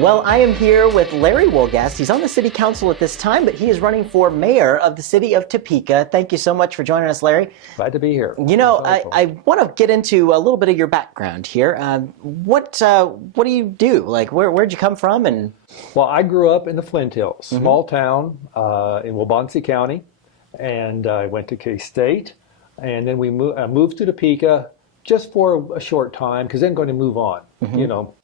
Well, I am here with Larry Wolgast. He's on the city council at this time, but he is running for mayor of the city of Topeka. Thank you so much for joining us, Larry. Glad to be here. You know, I want to get into a little bit of your background here. What do you do? Like, where'd you come from? And well, I grew up in the Flint Hills, small town in Waubonsee County, and I went to K-State, and then we moved to Topeka just for a short time, because then going to move on. You know,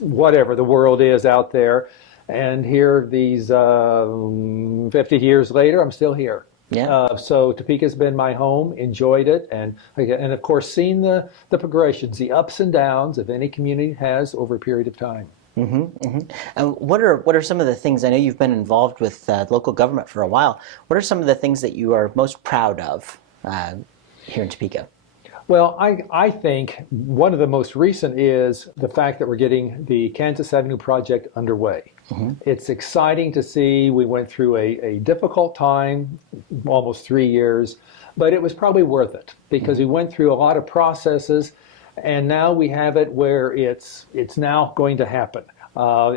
whatever the world is out there. And here, these 50 years later, I'm still here. Yeah. So Topeka's been my home, enjoyed it, and of course seen the progressions, the ups and downs of any community has over a period of time. What are some of the things, I know you've been involved with local government for a while, what are some of the things that you are most proud of here in Topeka? Well, I think one of the most recent is the fact that we're getting the Kansas Avenue project underway. It's exciting to see. We went through a difficult time, almost 3 years, but it was probably worth it because we went through a lot of processes, and now we have it where it's now going to happen.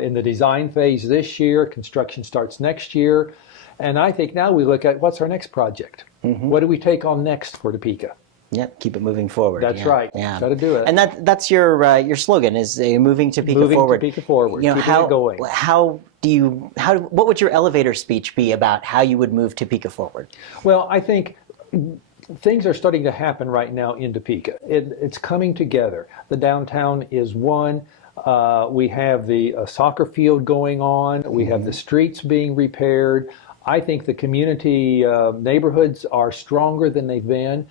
In the design phase this year, construction starts next year, and I think now we look at what's our next project. What do we take on next for Topeka? Yep, keep it moving forward. That's right. Yeah, got to do it. And that's your slogan is moving Topeka forward. Moving Topeka forward. You know, keeping it going. What would your elevator speech be about how you would move Topeka forward? Well, I think things are starting to happen right now in Topeka. It's coming together. The downtown is one. We have the soccer field going on. We have the streets being repaired. I think the community neighborhoods are stronger than they've been.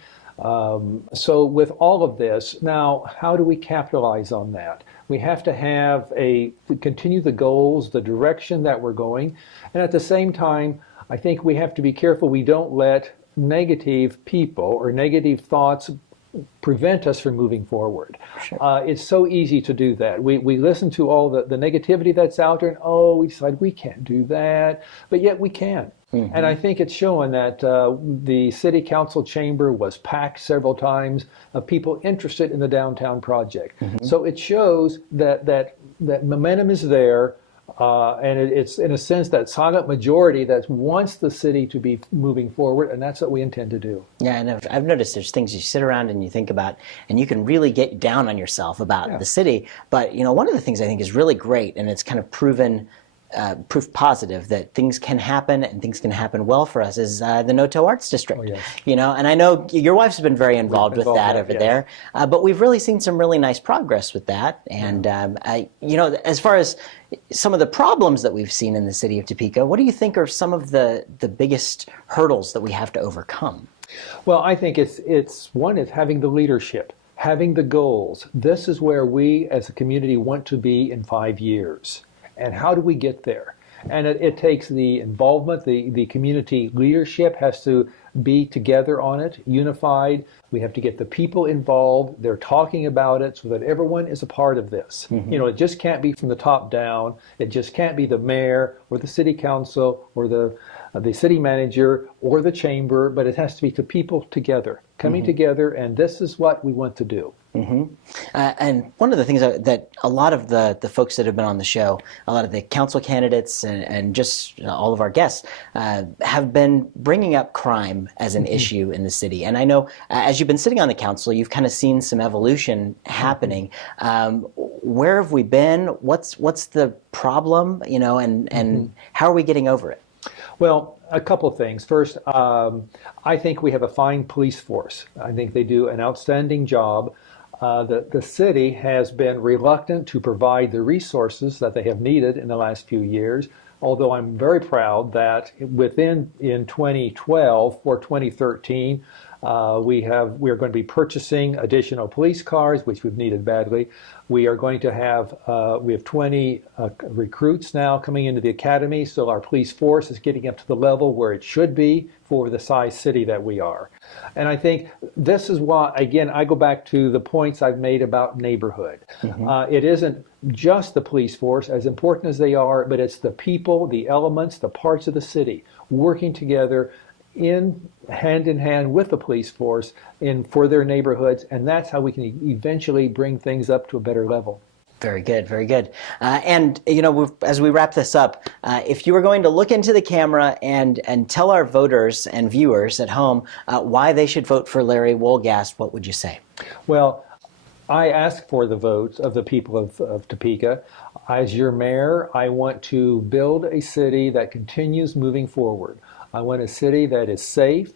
So with all of this, now how do we capitalize on that? We have to continue the goals, the direction that we're going, and at the same time, I think we have to be careful we don't let negative people or negative thoughts prevent us from moving forward. Sure. It's so easy to do that. We listen to all the negativity that's out there, and we decide we can't do that, but yet we can. And I think it's showing that the city council chamber was packed several times of people interested in the downtown project. So it shows that momentum is there, and it's in a sense that silent majority that wants the city to be moving forward, and that's what we intend to do. Yeah, and I've noticed there's things you sit around and you think about, and you can really get down on yourself about the city. But you know, one of the things I think is really great, and it's kind of proof positive that things can happen and things can happen well for us is the Noto Arts District. You know, and I know your wife's been very involved with that over there, but we've really seen some really nice progress with that. And you know, as far as some of the problems that we've seen in the city of Topeka, what do you think are some of the biggest hurdles that we have to overcome? Well, I think it's one is having the leadership, having the goals. This is where we as a community want to be in 5 years. And how do we get there? And it takes the involvement, the community leadership has to be together on it, unified. We have to get the people involved. They're talking about it so that everyone is a part of this. You know, it just can't be from the top down. It just can't be the mayor or the city council or the city manager or the chamber, but it has to be the people together, coming together, and this is what we want to do. And one of the things that a lot of the folks that have been on the show, a lot of the council candidates and just all of our guests have been bringing up crime as an issue in the city. And I know as you've been sitting on the council, you've kind of seen some evolution happening. Where have we been? What's the problem? You know, and how are we getting over it? Well, a couple of things. First, I think we have a fine police force. I think they do an outstanding job. The city has been reluctant to provide the resources that they have needed in the last few years, although I'm very proud that in 2012 for 2013, we are going to be purchasing additional police cars, which we've needed badly. We are going to have, we have 20 recruits now coming into the academy, so our police force is getting up to the level where it should be for the size city that we are. And I think this is why, again, I go back to the points I've made about neighborhood. It isn't just the police force, as important as they are, but it's the people, the elements, the parts of the city working together hand in hand with the police force for their neighborhoods, and that's how we can eventually bring things up to a better level. Very good, very good. And as we wrap this up, if you were going to look into the camera and tell our voters and viewers at home why they should vote for Larry Wolgast, what would you say? Well, I ask for the votes of the people of Topeka. As your mayor, I want to build a city that continues moving forward. I want a city that is safe,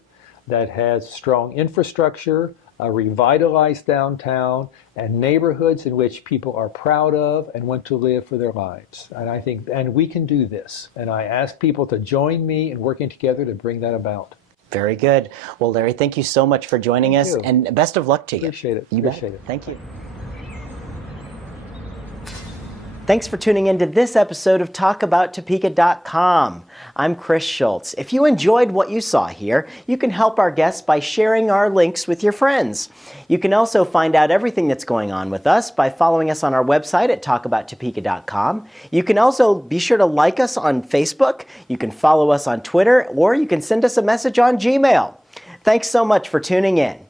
that has strong infrastructure, a revitalized downtown, and neighborhoods in which people are proud of and want to live for their lives. And we can do this. And I ask people to join me in working together to bring that about. Very good. Well, Larry, thank you so much for joining us, and best of luck to you. Appreciate it. You Appreciate bet. it. Thank you. Thanks for tuning into this episode of TalkAboutTopeka.com. I'm Chris Schultz. If you enjoyed what you saw here, you can help our guests by sharing our links with your friends. You can also find out everything that's going on with us by following us on our website at TalkAboutTopeka.com. You can also be sure to like us on Facebook, you can follow us on Twitter, or you can send us a message on Gmail. Thanks so much for tuning in.